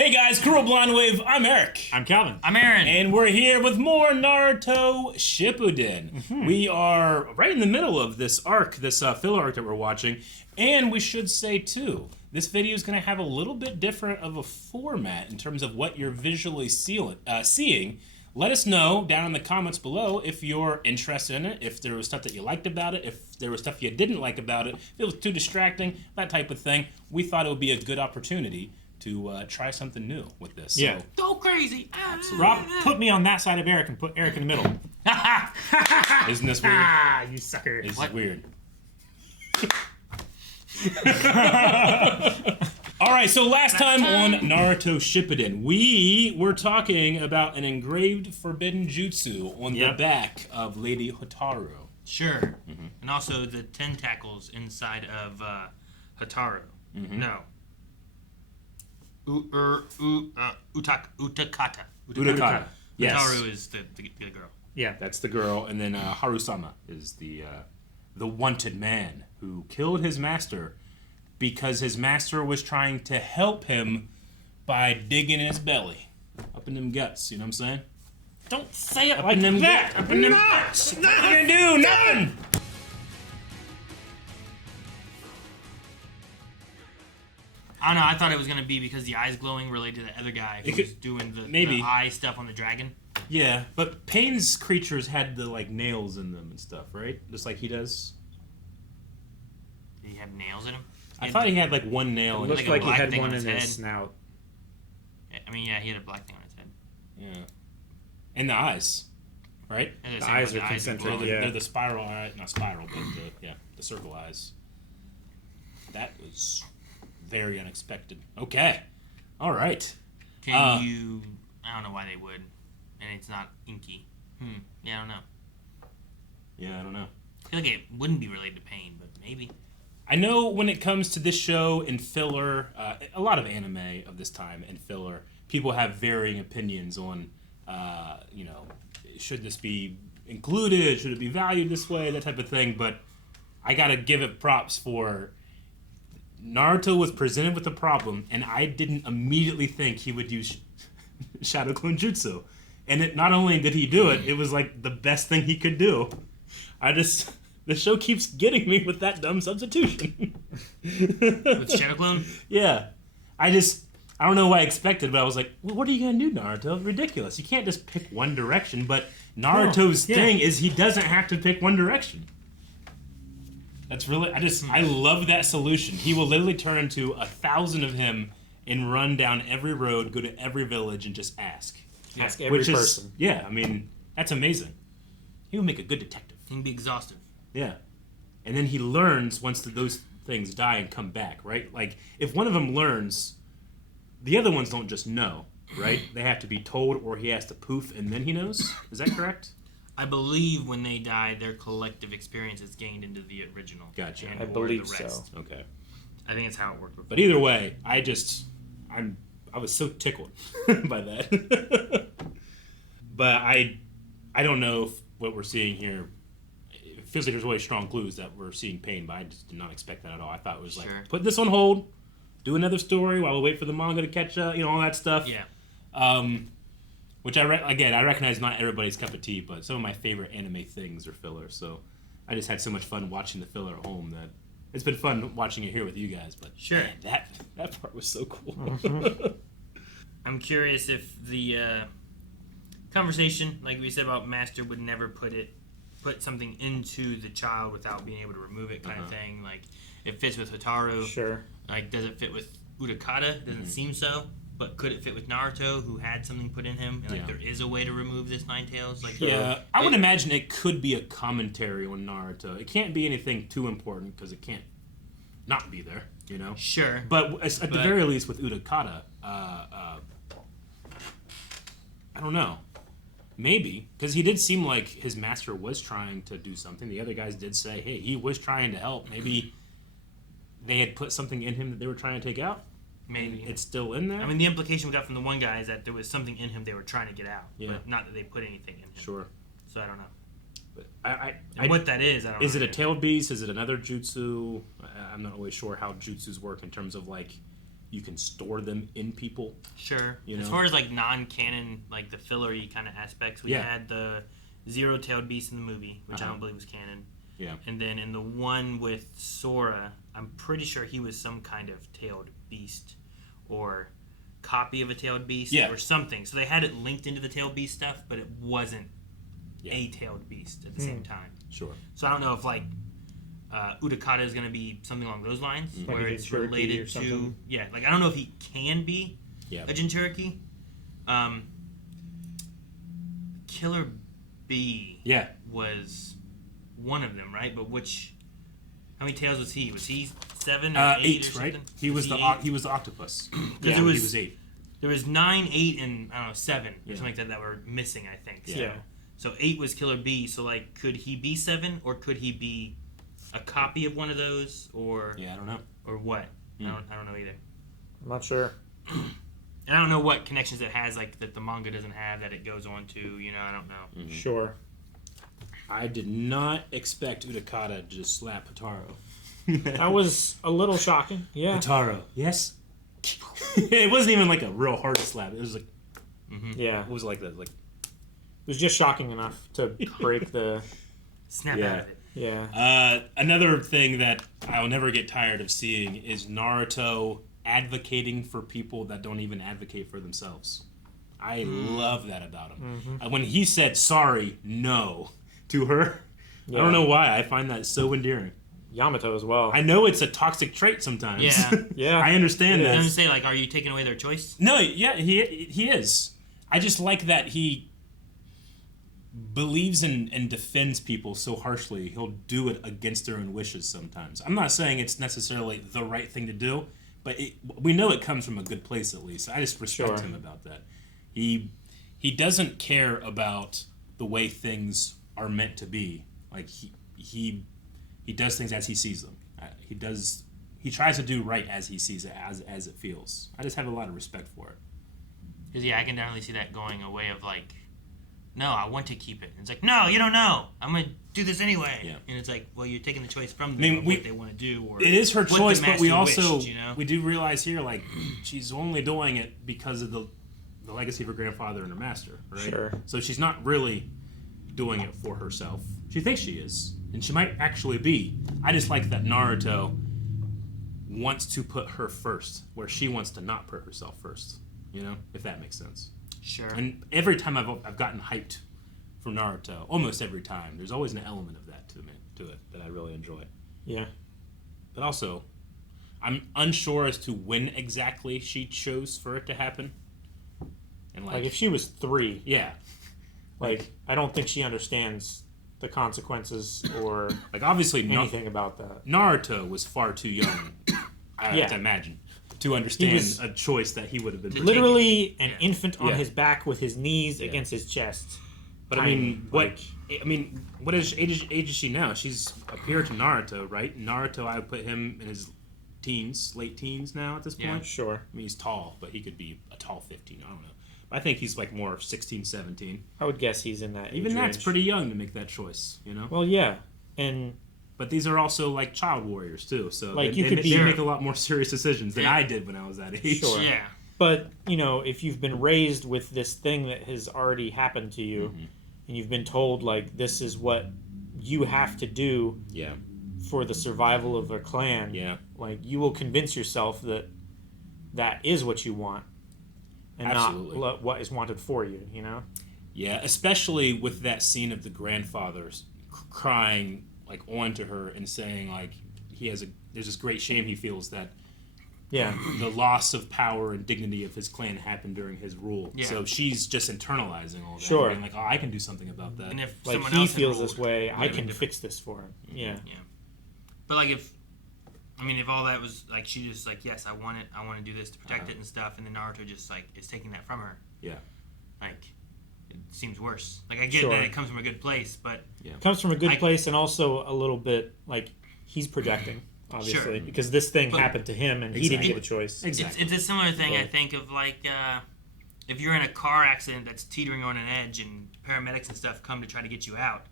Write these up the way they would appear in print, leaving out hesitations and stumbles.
Hey guys, Cruel Blonde Wave, I'm Eric. I'm Calvin. I'm Aaron. And we're here with more Naruto Shippuden. Mm-hmm. We are right in the middle of this arc, this filler arc that we're watching. And we should say, too, this video is going to have a little bit different of a format in terms of what you're visually seeing. Let us know down in the comments below if you're interested in it, if there was stuff that you liked about it, if there was stuff you didn't like about it, if it was too distracting, that type of thing. We thought it would be a good opportunity to try something new with this. Yeah. So, Go crazy. Rob, put me on that side of Eric and put Eric in the middle. isn't this weird? Ah, you sucker. This is What? weird. Alright, so last time on Naruto Shippuden, we were talking about an engraved forbidden jutsu on the back of Lady Hotaru. Sure. And also the tentacles inside of Hataru. No. Utakata. Utakata. Yes. Hataru is the girl. Yeah. That's the girl, and then Harusama is the wanted man who killed his master because his master was trying to help him by digging in his belly. Up in them guts, you know what I'm saying? Don't say it Up like in them that. guts. Up in them guts. What are you gonna do? Nothing! I don't know, I thought it was going to be because the eye's glowing related to the other guy who was doing the eye stuff on the dragon. Yeah, but Pain's creatures had the nails in them and stuff, right? Just like he does. Did he have nails in him? I thought he had one nail. It in looks his like he black had thing one on in his his head. snout. I mean, yeah, he had a black thing on his head. Yeah, and the eyes, right? And The same eyes with are concentric, glowing. yeah. They're the spiral eye, not spiral, but the circle eyes. That was very unexpected. Okay, all right. Can you... I don't know why they would. And it's not inky. Yeah, I don't know. Yeah, I don't know. I feel like it wouldn't be related to pain, but maybe. I know when it comes to this show and filler, a lot of anime of this time and filler, people have varying opinions on, should this be included? Should it be valued this way? That type of thing. But I gotta give it props for Naruto was presented with a problem, and I didn't immediately think he would use Shadow Clone Jutsu. And not only did he do it, it was the best thing he could do. The show keeps getting me with that dumb substitution. With Shadow Clone? Yeah. I don't know what I expected, but I was like, well, what are you going to do, Naruto? Ridiculous. You can't just pick one direction, but Naruto's thing is he doesn't have to pick one direction. That's really, I love that solution. He will literally turn into 1,000 of him and run down every road, go to every village, and just ask. Ask every person. Yeah, I mean, that's amazing. He would make a good detective. He can be exhaustive. Yeah. And then he learns once those things die and come back, right? If one of them learns, the other ones don't just know, right? They have to be told, or he has to poof, and then he knows? Is that correct? I believe when they die, their collective experience is gained into the original. Gotcha. And I or believe the rest. so. Okay. I think it's how it worked before. But either way, I was so tickled by that. But I don't know if what we're seeing here, it feels like there's really strong clues that we're seeing pain, but I just did not expect that at all. I thought it was put this on hold, do another story while we wait for the manga to catch up, all that stuff. Yeah. Which I recognize not everybody's cup of tea, but some of my favorite anime things are filler. So I just had so much fun watching the filler at home that it's been fun watching it here with you guys. But sure, man, that part was so cool. I'm curious if the conversation, like we said about Master, would never put something into the child without being able to remove it, kind of thing. Like it fits with Hataru. Sure. Does it fit with Utakata? Doesn't seem so. But could it fit with Naruto, who had something put in him? And there is a way to remove this Nine Tails. I would imagine it could be a commentary on Naruto. It can't be anything too important because it can't not be there, Sure. But at the very least, with Utakata, I don't know. Maybe, because he did seem like his master was trying to do something. The other guys did say, hey, he was trying to help. Maybe they had put something in him that they were trying to take out. Maybe. It's still in there? I mean, the implication we got from the one guy is that there was something in him they were trying to get out. Yeah. But not that they put anything in him. Sure. So I don't know. But what that is, I don't know. Is it a tailed beast? Is it another jutsu? I'm not always sure how jutsus work in terms of you can store them in people. Sure. You As know? far as like non-canon, like the fillery kind of aspects, we Yeah. had the zero-tailed beast in the movie, which I Uh-huh. don't believe was canon. Yeah. And then in the one with Sora, I'm pretty sure he was some kind of tailed beast or copy of a tailed beast Yeah. or something. So they had it linked into the tailed beast stuff, but it wasn't a tailed beast at the same time. Sure. So I don't know if like Utakata is going to be something along those lines, Like where a it's Jinchuriki related or to something. like I don't know if he can be Yeah. a Jinchuriki. Killer Bee Yeah. was one of them, right? But how many tails was he? Was he 7 or 8 8, or right? something? He was the eight? he was the octopus. Because He it was 8. there was 9, 8, and I don't know 7 or Yeah. something like that were missing. I think. So, Yeah. So 8 was Killer Bee. So like, could he be 7 or could he be a copy of one of those or Yeah, I don't know. or what? I don't know either. I'm not sure. And I don't know what connections it has, like that the manga doesn't have that it goes on to. You know, I don't know. Sure. I did not expect Utakata to just slap Hataro. That was a little shocking. Yeah. Hataro, yes. It wasn't even like a real hard slap. It was like Yeah. it was like that, like It was just shocking enough to break the. Snap Yeah. out of it. Yeah. Another thing that I'll never get tired of seeing is Naruto advocating for people that don't even advocate for themselves. I love that about him. When he said sorry, no, to her, I don't know why. I find that so endearing. Yamato as well. I know it's a toxic trait sometimes. Yeah. Yeah. I understand It that. I was gonna say, like, are you taking away their choice? No, yeah, he is. I just like that he believes in and defends people so harshly. He'll do it against their own wishes sometimes. I'm not saying it's necessarily the right thing to do, but we know it comes from a good place at least. I just respect Sure. him about that. He doesn't care about the way things are meant to be. Like he does things as he sees them. He tries to do right as he sees it, as it feels. I just have a lot of respect for it. Because I can definitely see that going a way of like, no, I want to keep it. And it's like, no, you don't know. I'm gonna do this anyway. Yeah. And it's like, well, you're taking the choice from them mean, of we- what they want to do. Or It is her what the choice, but we master also wished, you know? we do realize here, like, she's only doing it because of the legacy of her grandfather and her master, right? Sure. So she's not really doing it for herself. She thinks she is, and she might actually be. I just like that Naruto wants to put her first, where she wants to not put herself first. You know, if that makes sense. Sure. And every time I've gotten hyped for Naruto, almost every time, there's always an element of that to it that I really enjoy. Yeah. But also, I'm unsure as to when exactly she chose for it to happen. And Like if she was 3, yeah, like I don't think she understands the consequences or like obviously anything about that. Naruto was far too young, I have Yeah. to imagine, to understand was- a choice that he would have been. Literally an Yeah. infant on Yeah. his back with his knees against his chest. But I mean, what age is she now? She's a peer to Naruto, right? Naruto, I would put him in his teens, late teens now at this point. Yeah. Sure. I mean, he's tall, but he could be a tall 15. I don't know. I think he's like more 16, 17. I would guess he's in that Even age that's range. pretty young to make that choice, you know? Well, yeah. And But these are also like child warriors too, so Like, they, you they, could they be- make a lot more serious decisions than Yeah. I did when I was that age. Sure. Yeah. but, you know, if you've been raised with this thing that has already happened to you and you've been told like this is what you have to do Yeah, for the survival of a clan, yeah, like you will convince yourself that that is what you want and Absolutely. not what is wanted for you, you know? yeah. Especially with that scene of the grandfathers crying like onto her and saying like there's this great shame he feels that Yeah. the loss of power and dignity of his clan happened during his rule. Yeah. So she's just internalizing all that. Sure. And being like, oh, I can do something about that. And if Like someone he else had feels ruled, this way, it I would've been can different. fix this for him. Yeah. Yeah. But like if all that was like she just like, yes, I want to do this to protect it and stuff, and then Naruto just like is taking that from her. Yeah. Like it seems worse. Like I get Sure. that it comes from a good place, but Comes from a good I- place and also a little bit like he's projecting, obviously, Sure. because this thing But- happened to him and he didn't Exactly. get a choice. Exactly. it's a similar thing I But- think of like if you're in a car accident that's teetering on an edge and paramedics and stuff come to try to get you out,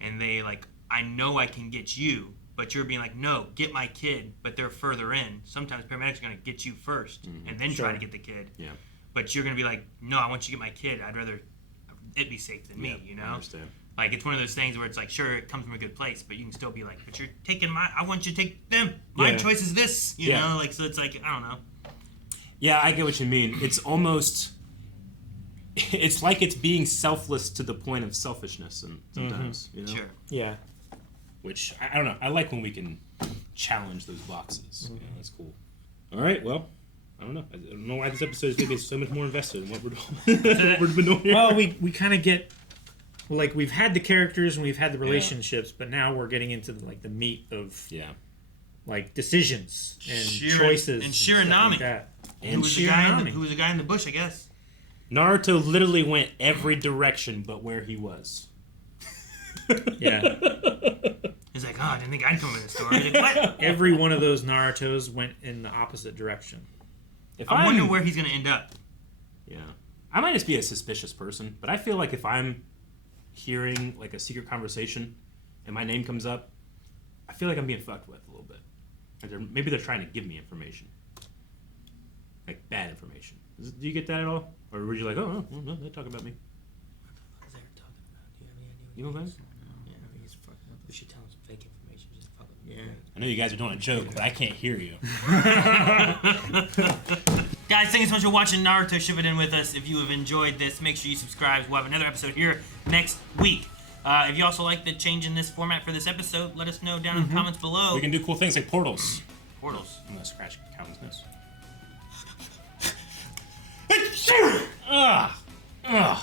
and they like, I know I can get you, but you're being like, no, get my kid, but they're further in. Sometimes paramedics are going to get you first and then try to get the kid. Yeah. But you're going to be like, no, I want you to get my kid. I'd rather it be safe than me, you know? I understand. Like, it's one of those things where it's like, sure, it comes from a good place, but you can still be like, but you're taking I want you to take them. My choice is this, you know? Like, so it's like, I don't know. Yeah, I get what you mean. It's almost, it's like it's being selfless to the point of selfishness, and sometimes, you know? Sure. Yeah. Which, I don't know, I like when we can challenge those boxes. Yeah, that's cool. All right, well, I don't know. I don't know why this episode is going to be so much more invested in what we're doing. What we've been doing here. Well, we kind of get, like, we've had the characters and we've had the relationships, but now we're getting into the meat of like decisions and choices and Shiranami. Like that. Who was the guy in the bush, I guess. Naruto literally went every direction but where he was. Yeah. He's like, oh, I didn't think I'd come in the story. Like, what? Every one of those Narutos went in the opposite direction. I wonder where he's going to end up. Yeah. I might just be a suspicious person, but I feel like if I'm hearing like a secret conversation and my name comes up, I feel like I'm being fucked with a little bit. Like maybe they're trying to give me information. Like bad information. Do you get that at all? Or were you like, oh, no, they're talking about me? What the fuck is they talking about? Do you have any idea? You don't think? Yeah, I think he's fucking up. We should tell him some fake information. Just fuck him. Yeah. I know you guys are doing a joke, but I can't hear you. Guys, thank you so much for watching Naruto Shippuden with us. If you have enjoyed this, make sure you subscribe. We'll have another episode here next week. If you also like the change in this format for this episode, let us know down in the comments below. We can do cool things like portals. Portals. I'm gonna scratch Calvin's nose. Ugh.